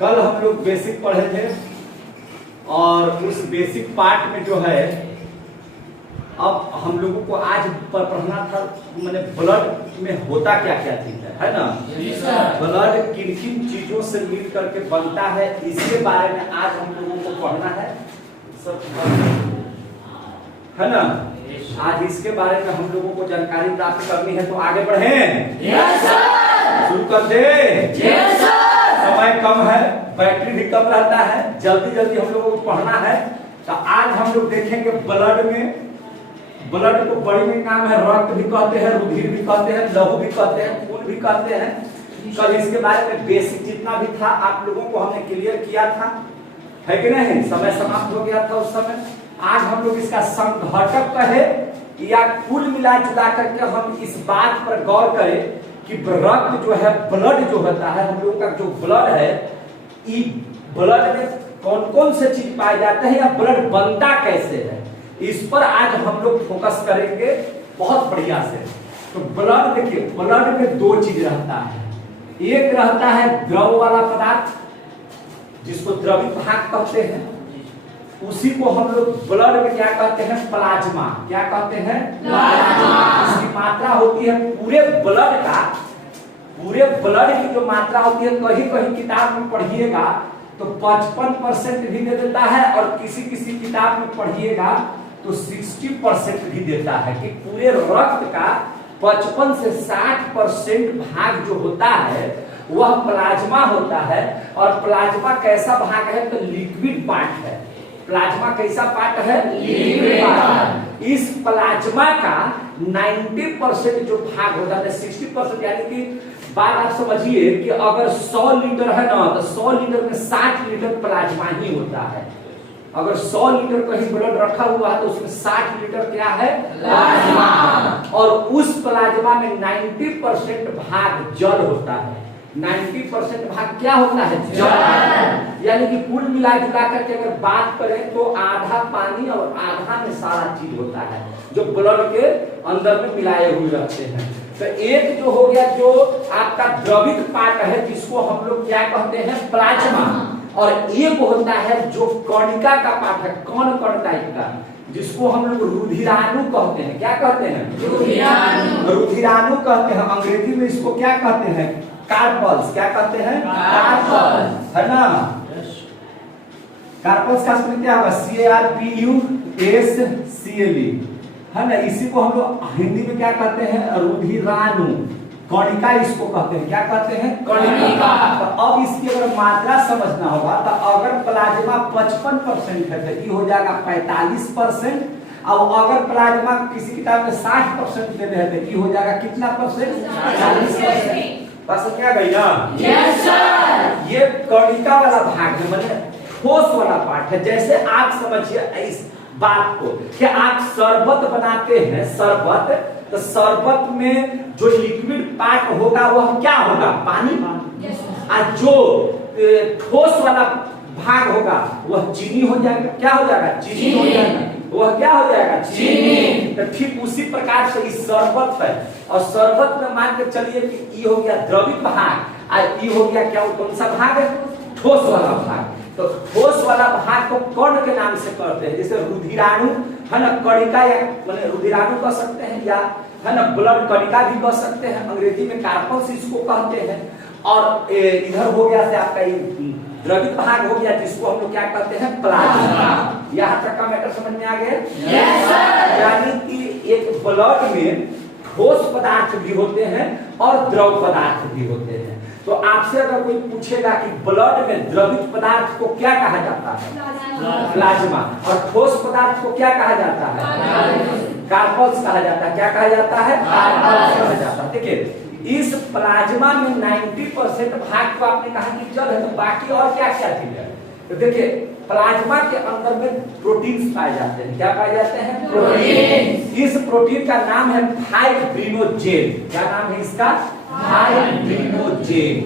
कल हम लोग बेसिक पढ़े थे और उस बेसिक पार्ट में जो है अब हम लोगों को आज पढ़ना था मैंने ब्लड में होता क्या क्या चीज है ना। ब्लड किन किन चीजों से मिल करके बनता है इसके बारे में आज हम लोगों को पढ़ना है सब है ना। आज इसके बारे में हम लोगों को जानकारी प्राप्त करनी है, तो आगे बढ़े। शुरू कर दे। समय कम है, बैटरी भी कम रहता है, जल्दी जल्दी हम लोगों को पढ़ना है। तो आज हम लोग देखेंगे ब्लड में, ब्लड को बड़ी में नाम है रक्त भी कहते हैं, रुधिर भी कहते हैं, लहू भी कहते हैं, खून भी कहते हैं। कल इसके बारे में बेसिक जितना भी था आप लोगों को हमने क्लियर किया था, है कि नहीं। समय समाप्त हो गया था उस समय। आज हम लोग इसका संघटक कहे या कुल मिला जुला करके हम इस बात पर गौर करें कि रक्त जो है, ब्लड जो होता है, हम लोगों का जो ब्लड है, ब्लड में कौन कौन से चीज पाए जाते हैं या ब्लड बनता कैसे है, इस पर आज हम लोग फोकस करेंगे बहुत बढ़िया से। तो ब्लड देखिए, ब्लड में दो चीज रहता है। एक रहता है द्रव वाला पदार्थ जिसको द्रवित भाग कहते हैं, उसी को हम लोग ब्लड में क्या कहते हैं, प्लाज्मा। क्या कहते हैं, प्लाज्मा। इसकी मात्रा होती है पूरे ब्लड का, पूरे ब्लड की जो मात्रा होती है, कहीं कहीं किताब में पढ़िएगा तो 55% भी दे देता है और किसी किसी किताब में पढ़िएगा तो 60% भी देता है कि पूरे रक्त का 55 से 60% भाग जो होता है वह प्लाज्मा होता है। और प्लाज्मा कैसा भाग है, तो लिक्विड पार्ट है। प्लाज्मा कैसा पार्ट है, लिक्विड पार्ट। इस प्लाज्मा का 90% जो भाग होता है, 60%, यानी कि बात आप समझिए कि अगर 100 लीटर है ना, तो 100 लीटर में 60 लीटर प्लाज्मा ही होता है। अगर 100 लीटर कहीं ब्लड रखा हुआ है तो उसमें 60 लीटर क्या है, प्लाज्मा। और उस प्लाज्मा में 90% भाग जल होता है। 90% भाग क्या होता है, जल। यानी कि कुल मिला जुला करके अगर बात करें तो आधा पानी और आधा में सारा चीज होता है जो ब्लड के अंदर में मिलाए हुए रहते हैं। तो एक जो हो गया जो आपका द्रवित पार्ट है जिसको हम लोग क्या कहते हैं, प्लाज्मा। और एक होता है जो कणिका का पार्ट है, कण कण टाइप का, जिसको हम लोग रुधिराणु कहते हैं। क्या कहते हैं, रुधिराणु। रुधिराणु कहते हैं। अंग्रेजी में इसको क्या कहते हैं, कार्पल्स। क्या कहते हैं, कार्पल्स, है ना। कार्पल्स का स्पेलिंग क्या होगा, CARPUSCLE, है ना। इसी को हम लोग हिंदी में क्या कहते हैं, रुधिराणु। कणिका इसको कहते हैं। क्या कहते हैं, कणिका। तो अब इसकी अगर मात्रा समझना होगा तो अगर प्लाज्मा 55% है तो ये हो जाएगा 45%। और अगर प्लाज्मा किसी किताब में 60% दे रहे तो ये हो जाएगा कितना परसेंट, 40%। बस क्या गई ना, यस सर। ये कणिका वाला भाग है, मतलब ठोस वाला पार्ट है। जैसे आप समझिए इस बात को कि आप शरबत बनाते हैं, शरबत, तो शरबत में जो लिक्विड पार्ट होगा वह क्या होगा, पानी। और जो ठोस वाला भाग होगा वह चीनी हो जाएगा। क्या हो जाएगा, चीनी हो जाएगा। वह क्या हो जाएगा, चीनी। तो ठीक उसी प्रकार से इस शरबत है, और शरबत में मान के चलिए कि ये हो गया द्रवित भाग और ये हो गया क्या, कौन सा भाग है, ठोस वाला भाग। तो ठोस वाला भाग को कण के नाम से कहते हैं। जैसे रुधिराणु है ना, कणिका या मतलब रुधिराणु कह सकते हैं, या है ना ब्लड कणिका भी कह सकते हैं। अंग्रेजी में कार्पल्स इसको कहते हैं। और इधर हो गया से आपका ये द्रवित भाग हो गया जिसको हम लोग क्या कहते हैं, प्लाज्मा। यहाँ तक का मैटर समझ में आ गया, यस सर। यानी कि एक ब्लड में ठोस पदार्थ भी होते हैं और द्रव पदार्थ भी होते हैं। तो आपसे अगर कोई पूछेगा कि ब्लड में द्रवित पदार्थ को क्या कहा जाता है, प्लाज्मा। और ठोस पदार्थ को क्या कहा जाता है, कार्पल्स कहा जाता है। क्या कहा जाता है, कार्पल्स कहा जाता है। देखिए इस प्लाज्मा में 90% भाग को आपने कहा कि जल है, तो बाकी और क्या क्या चीज है। तो देखिए प्लाज्मा के अंदर में प्रोटीन्स पाए जाते हैं। क्या पाए जाते हैं, प्रोटीन। इस प्रोटीन का नाम है फाइब्रिनोजेन। क्या नाम है इसका, फाइब्रिनोजेन।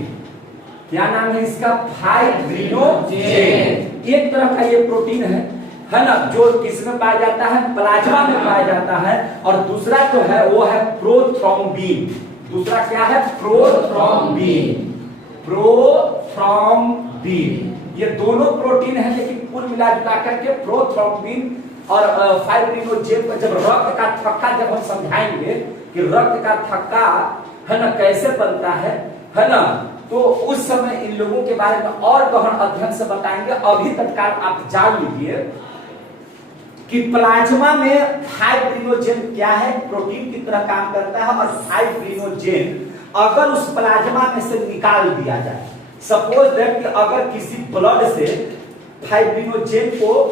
क्या नाम है इसका, फाइब्रिनोजेन। एक तरह का ये प्रोटीन है ना, जो किसमें पाया जाता है, प्लाज्मा में पाया जाता है। और दूसरा जो है वो है प्रोथ्रोम्बिन। दूसरा क्या है, प्रोथ्रोम्बिन। प्रोथ्रोम्बिन। ये दोनों प्रोटीन है, लेकिन कुल मिला जुला करके प्रोथ्रोम्बिन और फाइब्रिनोजेन पर जब रक्त का थक्का जब हम समझाएंगे कि रक्त का थक्का है ना कैसे बनता है ना, तो उस समय इन लोगों के बारे में और गहन अध्ययन से बताएंगे। अभी तत्काल आप जान लीजिए कि प्लाज्मा में फाइब्रिनोजेन क्या है, प्रोटीन की तरह काम करता है। और फाइब्रिनोजेन अगर उस प्लाज्मा में से निकाल दिया जाए, सपोज दैट कि अगर किसी ब्लड से फाइब्रिनोजेन को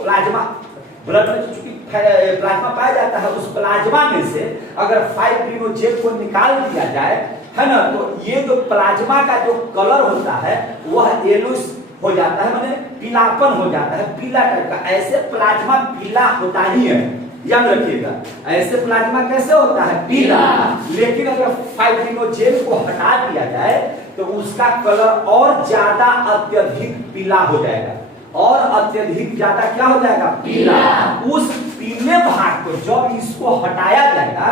ब्लड में चूंकि प्लाज्मा पाया जाता है, उस प्लाज्मा में से अगर फाइब्रिनोजेन को निकाल दिया जाए है ना, तो ये जो प्लाज्मा का जो कलर होता है वह येलोइश हो जाता है, माने पीलापन हो जाता है, पीला टाइप का। ऐसे प्लाज्मा पीला होता ही है, याद रखिएगा। ऐसे प्लाज्मा कैसे होता है, पीला। लेकिन अगर फाइब्रिनोजेन को हटा दिया जाए तो उसका कलर और ज्यादा अत्यधिक पीला हो जाएगा, और अत्यधिक ज्यादा क्या हो जाएगा, पीला। उस पीले भाग को जब इसको हटाया जाएगा,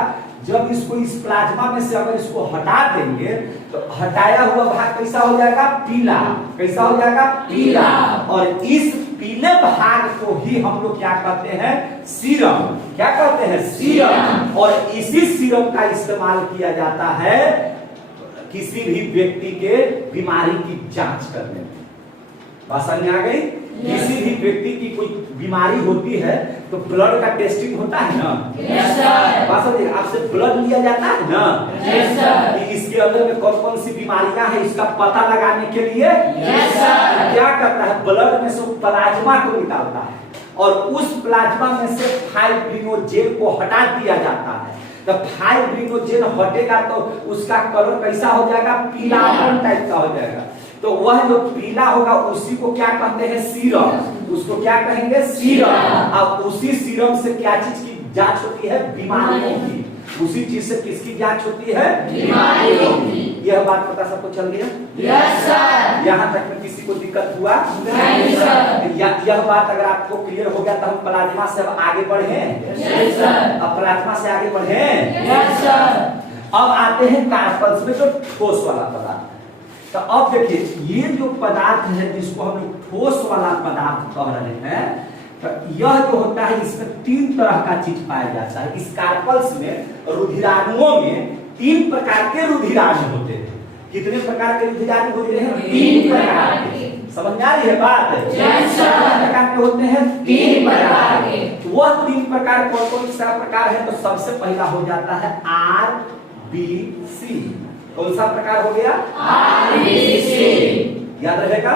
जब इसको इस प्लाज्मा में से अगर इसको हटा देंगे तो हटाया हुआ भाग कैसा हो जाएगा, पीला। कैसा हो जाएगा, पीला। और इस पीले भाग को ही हम लोग क्या कहते हैं, सीरम। क्या कहते हैं, सीरम। और इसी सीरम का इस्तेमाल किया जाता है किसी भी व्यक्ति के बीमारी की जांच करने में। बात समझ में आ गई? किसी भी व्यक्ति की कोई बीमारी होती है तो ब्लड का टेस्टिंग होता है ना। आपसे ब्लड लिया जाता है ना कि इसके अंदर में कौन कौन सी बीमारियां हैं इसका पता लगाने के लिए। क्या करता है, ब्लड में से प्लाज्मा को निकालता है और उस प्लाज्मा में से फाइब्रिनोजेन को हटा दिया जाता है। तो फाइब्रिनोजेन हटेगा तो उसका कलर कैसा हो जाएगा, पीलापन टाइप का हो जाएगा। तो वह जो पीला होगा उसी को क्या कहते हैं, सीरम। उसको क्या कहेंगे, सीरम। अब उसी सीरम से क्या चीज की जांच होती है, बीमारियों की। उसी चीज से किसकी जांच होती है, बीमारियों की। यह बात पता सबको चल गया? Yes sir. यहाँ तक में किसी को दिक्कत हुआ नहीं सर? यह बात अगर आपको क्लियर हो गया तो हम प्लाज्मा से अब आगे बढ़े। Yes sir. अब प्लाज्मा से आगे बढ़े। Yes sir. अब आते हैं कार्पल्स में, जो ठोस वाला पदार्थ। तो अब देखिए ये जो पदार्थ है जिसको हम लोग ठोस वाला पदार्थ कह रहे हैं, तो यह जो होता है इसमें 3 तरह का चीज पाया जाता है। इस कार्पल्स में रुधिराणुओं में 3 प्रकार के रुधिराणु होते हैं। कितने प्रकार के रुधिराणु होते हैं, 3 प्रकार के। समझ में आ रही है बात? प्रकार के होते हैं 3 प्रकार के। वह 3 प्रकार कौन कौन सा प्रकार है, तो सबसे पहला हो जाता है RBC। कौन सा प्रकार हो गया, RBC। याद रहेगा,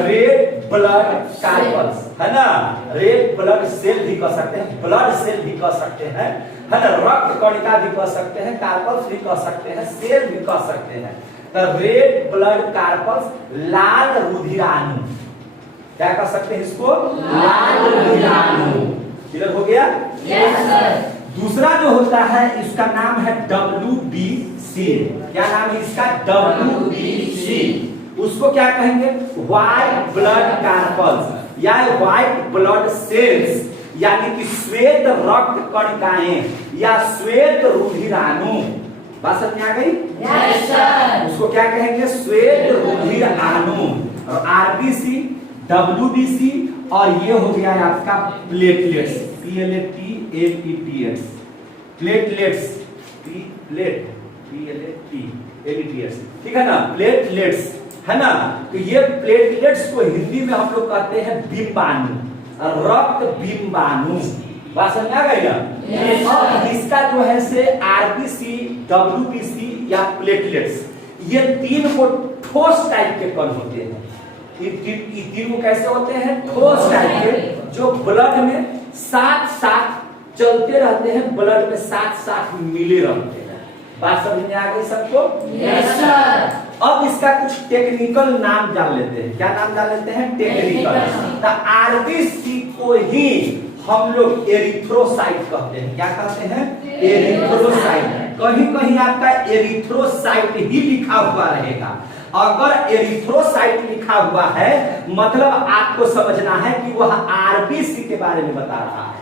रेड ब्लड कार्पल्स है ना। रेड ब्लड सेल भी कह सकते हैं, ब्लड सेल भी कह सकते हैं, है ना। रक्त कणिका भी कह सकते हैं, कार्पल्स भी कह सकते हैं, सेल भी कह सकते हैं। तो रेड ब्लड कार्पल्स, लाल रुधिराणु। क्या कह सकते हैं इसको, लाल रुधिराणु। क्लियर हो गया? Yes sir. दूसरा जो होता है इसका नाम है WBC। क्या नाम है इसका, WBC। उसको क्या कहेंगे, व्हाइट ब्लड कार्पल्स या व्हाइट ब्लड सेल्स, यानी कि श्वेत रक्त कणिकाएं या श्वेत रुधिराणु। बात समझ में आ गई? Yes sir. उसको क्या कहेंगे, श्वेत रुधिराणु। और RBC, WBC और ये हो गया है आपका प्लेटलेट्स, PLATETS, प्लेटलेट्स, PLATETS, ठीक है ना, प्लेटलेट्स है ना। तो ये प्लेटलेट्स को हिंदी में हम लोग कहते हैं बिंबाणु, रक्त बिंबाणु। बात समझ आ गई ना? और इसका जो है से RBC, WBC या प्लेटलेट्स, ये 3 को ठोस टाइप के कण होते हैं। ये 3 को कैसे होते हैं, ठोस टाइप के, जो ब्लड में साथ साथ चलते रहते हैं, ब्लड में साथ साथ मिले रहते हैं। बात समझ में आ गई सबको? Yes sir. अब इसका कुछ टेक्निकल नाम जान लेते हैं। क्या नाम जान लेते हैं, टेक्निकल। तो RBC को ही हम लोग एरिथ्रोसाइट कहते हैं। क्या कहते हैं, एरिथ्रोसाइट। कहीं कहीं आपका एरिथ्रोसाइट ही लिखा हुआ रहेगा। अगर एरिथ्रोसाइट लिखा हुआ है मतलब आपको समझना है कि वह RBC के बारे में बता रहा है।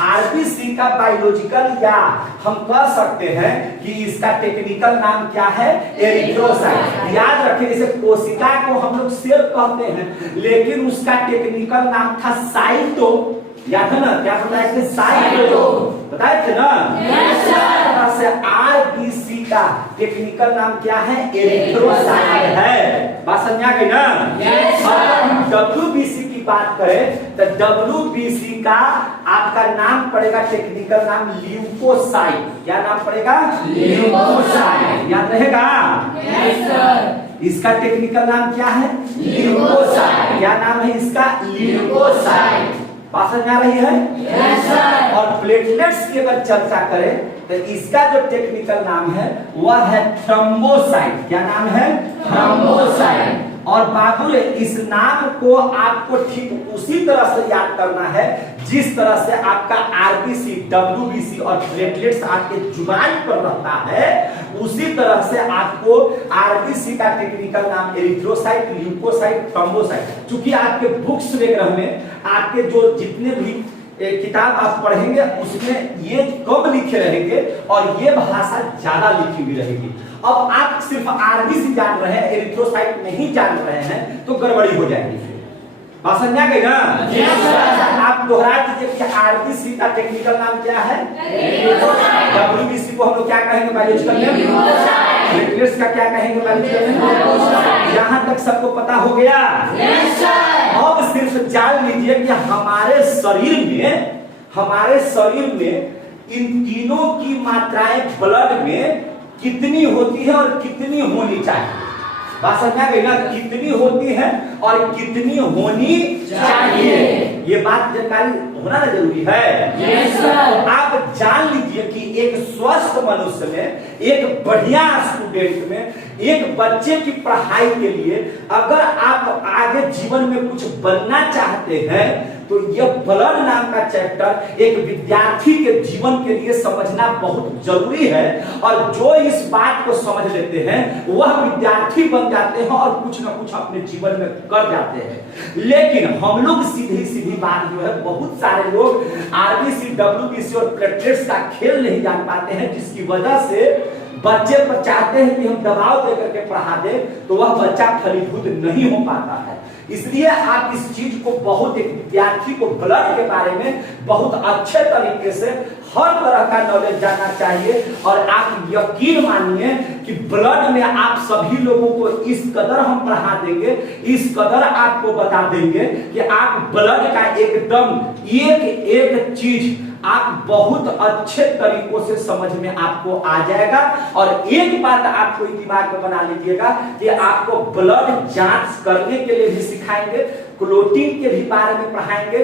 आरबीसी का बायोलॉजिकल या हम कह सकते हैं कि इसका टेक्निकल नाम क्या है, एरिथ्रोसाइट। याद रखें, जैसे कोशिका को हम लोग सेल कहते हैं, लेकिन उसका टेक्निकल नाम था साइटो। याद है ना, क्या बताया थे, साइटो बताए थे ना। से आरबीसी का टेक्निकल नाम क्या है, एरिथ्रोसाइट है। बात समझ आ गई ना। अगर हम डब्ल्यूबीसी की बात करें तो डब्ल्यूबीसी का आपका नाम पड़ेगा, टेक्निकल नाम ल्यूकोसाइट। क्या नाम पड़ेगा, ल्यूकोसाइट। याद रहेगा। इसका टेक्निकल नाम क्या है, ल्यूकोसाइट। क्या नाम है इसका, ल्यूकोसाइट। बात समझ आ रही है। yes, और प्लेटलेट्स की अगर चर्चा करें तो इसका जो टेक्निकल नाम है वह है थ्रोम्बोसाइट। क्या नाम है, थ्रोम्बोसाइट। और बाबू इस नाम को आपको ठीक उसी तरह से याद करना है जिस तरह से आपका आरबीसी, डब्ल्यूबीसी और प्लेटलेट्स आपके जुबान पर रहता है, उसी तरह से आपको आरबीसी का टेक्निकल नाम एरिथ्रोसाइट, ल्यूकोसाइट, थ्रोम्बोसाइट। क्योंकि आपके बुक्स वगैरह में आपके जो जितने भी किताब आप पढ़ेंगे उसमें ये कम लिखे रहेंगे और ये भाषा ज्यादा लिखी हुई रहेगी। अब आप सिर्फ आरबीसी जान रहे हैं, एरिथ्रोसाइट नहीं जान रहे हैं तो गड़बड़ी हो जाएगी। बात समझ आ गई ना। आप दोहरा दीजिए कि आरबीसी का टेक्निकल नाम क्या है, डब्ल्यूबीसी को हम लोग क्या कहेंगे, बायोलॉजिकल नेम, प्लेटलेट्स का क्या कहेंगे, बायोलॉजिकल नेम। यहाँ तक सबको पता हो गया। अब सिर्फ जान लीजिए कि हमारे शरीर में इन तीनों की मात्राएं ब्लड में कितनी होती है और कितनी होनी चाहिए। बात समझ आ गई ना, कितनी होती है और कितनी होनी चाहिए, ये बात जानकारी होना ना जरूरी है। yes, तो आप जान लीजिए कि एक स्वस्थ मनुष्य में, एक बढ़िया स्टूडेंट में, एक बच्चे की पढ़ाई के लिए अगर आप आगे जीवन में कुछ बनना चाहते हैं तो यह ब्लड नाम का चैप्टर एक विद्यार्थी के जीवन के लिए समझना बहुत जरूरी है। और जो इस बात को समझ लेते हैं वह विद्यार्थी बन जाते हैं और कुछ ना कुछ अपने जीवन में कर जाते हैं। लेकिन हम लोग सीधी सीधी बात जो है, बहुत सारे लोग आरबीसी, डब्ल्यूबीसी और प्लेटलेट्स का खेल नहीं जान पाते हैं, जिसकी वजह से बच्चे पर चाहते हैं कि हम दबाव देकर के पढ़ा दें तो वह बच्चा फलीभूत नहीं हो पाता है। इसलिए आप इस चीज को बहुत, एक विद्यार्थी को ब्लड के बारे में बहुत अच्छे तरीके से हर तरह का नॉलेज जानना चाहिए। और आप यकीन मानिए कि ब्लड में आप सभी लोगों को इस कदर हम पढ़ा देंगे, इस कदर आपको बता देंगे कि आप ब्लड का एकदम एक चीज आप बहुत अच्छे तरीकों से समझ में आपको आ जाएगा। और एक बात आपको दिमाग में बना लीजिएगा कि आपको ब्लड जांच करने के लिए भी सिखाएंगे, क्लोटिंग के भी बारे में पढ़ाएंगे,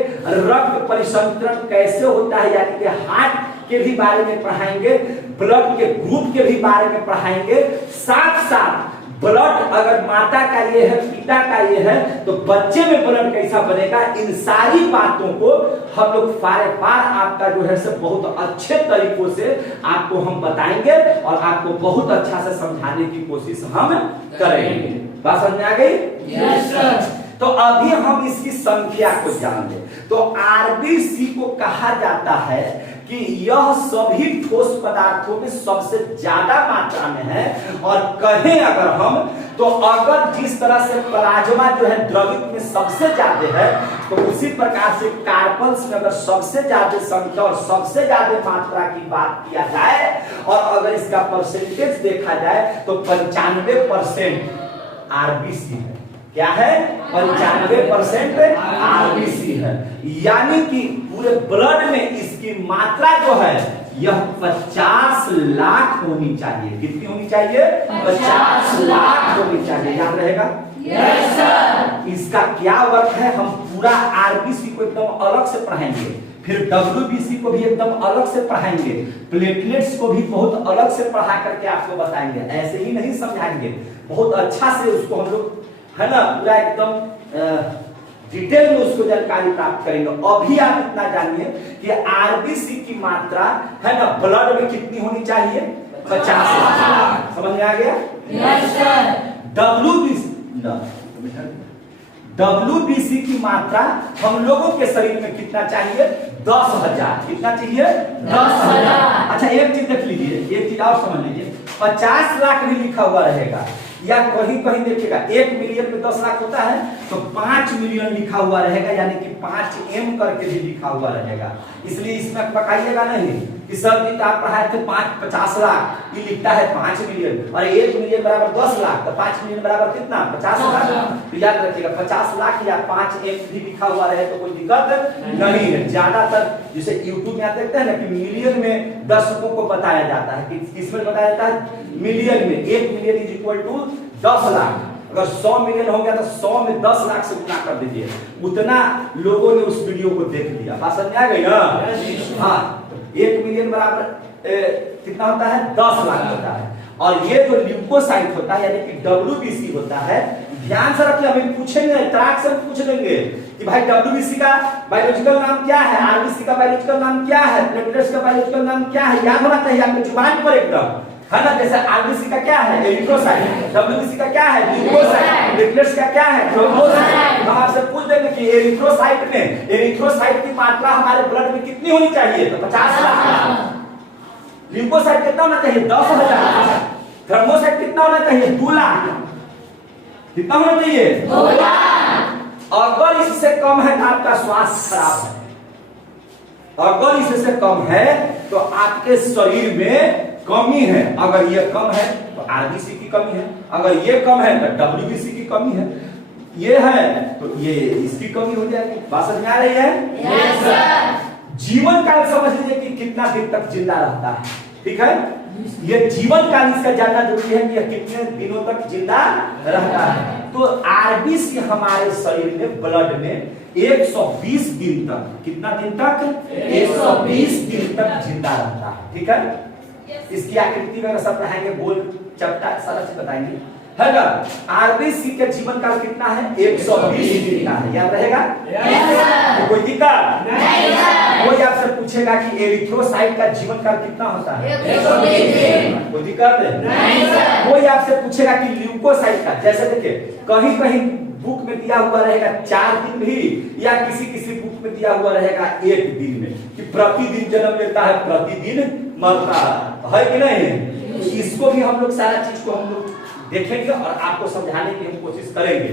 रक्त परिसंचरण कैसे होता है यानी कि हार्ट के भी बारे में पढ़ाएंगे, ब्लड के ग्रुप के भी बारे में पढ़ाएंगे। साथ साथ ब्लड अगर माता का ये है, पिता का ये है, तो बच्चे में ब्लड कैसा बनेगा, इन सारी बातों को हम लोग फारे फार आपका जो है से बहुत अच्छे तरीकों से आपको हम बताएंगे और आपको बहुत अच्छा से समझाने की कोशिश हम करेंगे। बात समझ में आ गई? Yes sir. तो अभी हम इसकी संख्या को जान लें। तो आरबीसी को कहा जाता है कि यह सभी ठोस पदार्थों में सबसे ज्यादा मात्रा में है। और कहें अगर हम तो अगर जिस तरह से प्लाज्मा जो है द्रवित में सबसे ज्यादा है, तो उसी प्रकार से कार्बन्स में अगर सबसे ज्यादा संख्या और सबसे ज्यादा मात्रा की बात किया जाए और अगर इसका परसेंटेज देखा जाए तो 95% आरबीसी है। क्या है? 95% आरबीसी है। यानी कि पूरे ब्लड में इसकी मात्रा जो है यह 50 लाख होनी चाहिए। कितनी होनी चाहिए? 50 लाख होनी चाहिए। याद रहेगा? Yes sir. इसका क्या वर्क है हम पूरा आरबीसी को एकदम अलग से पढ़ाएंगे, फिर डब्ल्यूबीसी को भी एकदम अलग से पढ़ाएंगे, प्लेटलेट्स को भी बहुत अलग से पढ़ा करके आपको बताएंगे। ऐसे ही नहीं समझाएंगे, बहुत अच्छा से उसको हम लोग है ना पूरा एकदम डिटेल में उसको जानकारी प्राप्त करेंगे। अभी आप इतना जानिए कि आरबीसी की मात्रा है ना ब्लड में कितनी होनी चाहिए? 50 लाख। समझ में आ गया? Yes sir. डब्ल्यूबीसी WBC की मात्रा हम लोगों के शरीर में कितना चाहिए? 10,000। कितना चाहिए? 10,000। अच्छा एक चीज देख लीजिए, एक चीज और समझ लीजिए, 50 लाख भी लिखा हुआ रहेगा या कहीं कहीं देखिएगा 1 मिलियन में 10 लाख होता है तो 5 मिलियन लिखा हुआ रहेगा, यानी कि 5M करके भी लिखा हुआ रहेगा। इसलिए इसमें पकाइएगा नहीं कि सर जी आप पढ़ाए थे 50 लाख, ये लिखता है 5 मिलियन और 1 मिलियन बराबर 10 लाख, तो 5 मिलियन बराबर कितना? 50 लाख। तो याद रखिएगा 50 लाख या 5M भी लिखा हुआ रहे तो कोई दिक्कत नहीं है। ज्यादातर जैसे यूट्यूब में आप देखते हैं ना कि मिलियन में दर्शकों को बताया जाता है कि किसमें बताया जाता है? मिलियन में। 1 million is equal to 10 lakh. अगर 100 मिलियन हो गया तो 100 में 10 लाख से गुना कर दीजिए, उतना लोगों ने उस वीडियो को देख लिया। बात समझ आ गई ना? हाँ, 1 मिलियन बराबर कितना होता है? 10 लाख होता है। और ये जो ल्यूकोसाइट होता है यानी कि WBC होता है, ध्यान से रखिए, अभी पूछेंगे ट्रैक से पूछ लेंगे कि भाई WBC का बायोलॉजिकल नाम क्या है, RBC का बायोलॉजिकल नाम क्या है, प्लेटलेट्स का बायोलॉजिकल नाम क्या है, याद होना चाहिए आपके जुबान पर एकदम, है ना? जैसे RBC का क्या है? एरिथ्रोसाइट। WBC का क्या है? ल्यूकोसाइट। प्लेटलेट्स का क्या है? थ्रोम्बोसाइट। हम आपसे पूछ देंगे कि एरिथ्रोसाइट की मात्रा हमारे ब्लड में कितनी होनी चाहिए? तो 50 लाख। ल्यूकोसाइट कितना होना चाहिए? 10,000। थ्रोम्बोसाइट कितना होना चाहिए? 2 लाख। कितना होना चाहिए? 2 लाख। अगर इससे कम है तो आपका स्वास्थ्य खराब है। अगर इससे कम है तो आपके शरीर में कमी है। अगर ये कम है तो RBC की कमी है, अगर ये कम है तो WBC की कमी है, ये है तो ये इसकी कमी हो जाएगी। बात समझ में आ रही है? Yes sir. जीवन काल समझ लीजिए कि कितना दिन तक जिंदा रहता है, ठीक है? ये जीवन काल इसका जानना जरूरी है कि यह कितने दिनों तक जिंदा रहता है। तो RBC हमारे शरीर में, ब्लड में 120 दिन तक, कितना दिन तक? 120 दिन तक जिंदा रहता है, ठीक है? इसकी आकृति में सब पढ़ाएंगे, गोल चपटा सारा चीज बताएंगे, है ना? RBC के जीवन काल कितना है? 120 दिन का है, याद रहेगा? तो कोई दिक्कत नहीं है। कोई आपसे पूछेगा कि एरिथ्रोसाइट का जीवन काल कितना होता है? 120 दिन। कोई दिक्कत नहीं सर। कोई आपसे पूछेगा कि ल्यूकोसाइट का, जैसे देखिए कहीं कहीं बुक में दिया हुआ रहेगा 4 दिन भी, या किसी किसी बुक में दिया हुआ रहेगा 1 दिन में, कि प्रतिदिन जन्म लेता है प्रतिदिन मरता है कि नहीं? इसको भी हम लोग सारा चीज को हम लोग देखेंगे और आपको समझाने की हम कोशिश करेंगे।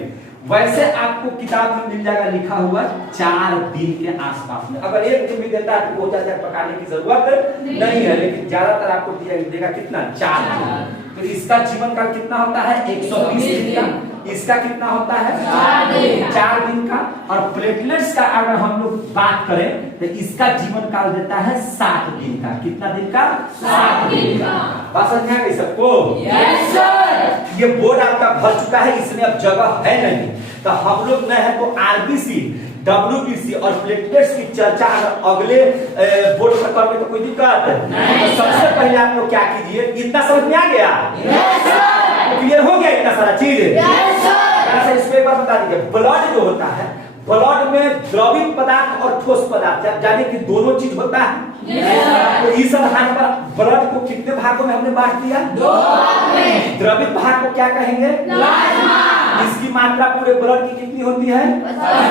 वैसे आपको किताब में मिल जाएगा लिखा हुआ 4 दिन के आसपास में। अगर 1 दिन भी देता है तो बहुत ज्यादा पकाने की जरूरत नहीं है, लेकिन ज्यादातर आपको देगा कितना? 4 दिन। तो इसका जीवन काल कितना होता है? 120 दिन का। इसका कितना होता है? 4 दिन का। और प्लेटलेट्स का अगर हम लोग बात करें तो इसका जीवन काल देता है 7 दिन का। कितना दिन का? 7 दिन का। बात समझ में आ गई सबको? Yes sir. ये बोर्ड आपका भर चुका है, इसमें अब जगह है नहीं, तो हम लोग न है तो RBC, WBC और प्लेटलेट्स की चर्चा अगले बोर्ड पर करेंगे तो कोई दिक्कत नहीं। तो सबसे पहले आप लोग क्या कीजिए, इतना समझ में आ गया? Yes sir. क्लियर हो गया इतना सारा चीज? Yes sir. इस पे एक बार बता दीजिए, ब्लड जो होता है, ब्लड में द्रवित पदार्थ और ठोस पदार्थ, जाने कि दोनों चीज होता है। तो इस आधार पर ब्लड को कितने भागों में हमने बांट दिया? 2 भाग में। द्रवित भाग को क्या कहेंगे? प्लाज्मा। इसकी मात्रा पूरे ब्लड की कितनी होती है?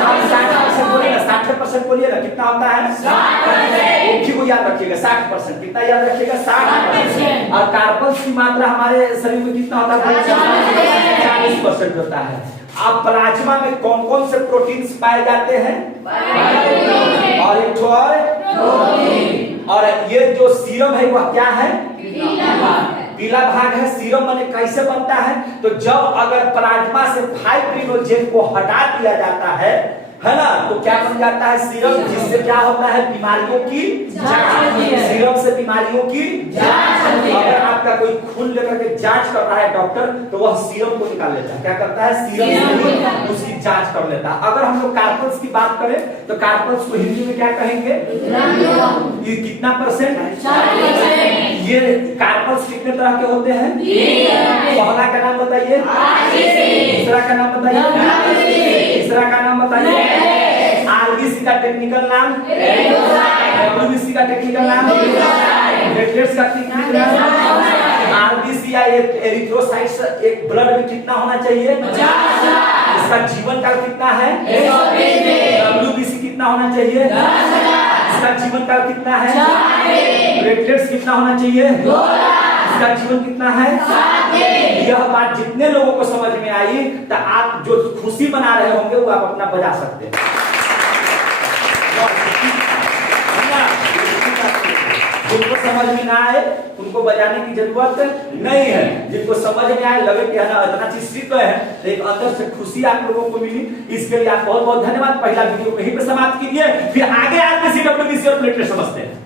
60% बोलिए ना, 60% बोलिए ना, कितना होता है? 60%। को याद रखिएगा 60%। कितना याद रखिएगा? 60%। और कार्बन की मात्रा हमारे शरीर में कितना होता है? 40% होता है। अब प्लाज्मा में कौन कौन से प्रोटीन्स पाए जाते हैं? और एक और ये जो सीरम है वह क्या है? पीला भाग है। सीरम माने कैसे बनता है? तो जब अगर प्लाज्मा से फाइब्रिनोजेन को हटा दिया जाता है ना, तो क्या बन जाता है? सीरम, जिससे क्या होता है? बीमारियों की जांच। सीरम से बीमारियों की जांच। अगर आपका कोई खून लेकर के जांच कर रहा है डॉक्टर, तो वह सीरम को निकाल लेता है। क्या करता है? सीरम से उसकी जांच कर लेता है। अगर हम लोग कार्बन्स की बात करें तो कार्बन्स को हिंदी में क्या कहेंगे? ये कितना %? 40%। ये कार्बन्स कितने तरह के होते हैं? पहला का नाम बताइए। दूसरा का नाम बताइए। तीसरा का नाम बताइए। RBC का टेक्निकल नाम? WBC का टेक्निकल नाम? प्लेटलेट्स का टेक्निकल नाम? RBC या एरिथ्रोसाइट्स एक ब्लड में कितना होना चाहिए? 50 लाख। इसका जीवन काल कितना है? 120 दिन। WBC कितना होना चाहिए? 10,000। इसका जीवन काल कितना है? 4 दिन। प्लेटलेट्स कितना होना चाहिए? 2 लाख। इसका जीवन कितना है? 7 दिन। यह बात जितने लोगों को समझ में आई तो आप जो खुशी मना रहे होंगे वो आप अपना बजा सकते हैं। जिनको समझ में ना आए उनको बजाने की जरूरत नहीं है। जिनको समझ में आए लगे कि ना इतना चीज सीख गए हैं तो एक अंदर से खुशी आप लोगों को मिली, इसके लिए आप बहुत बहुत धन्यवाद। पहला वीडियो यहीं पे समाप्त कीजिए, फिर आगे आप CWBC और प्लेटलेट समझते हैं।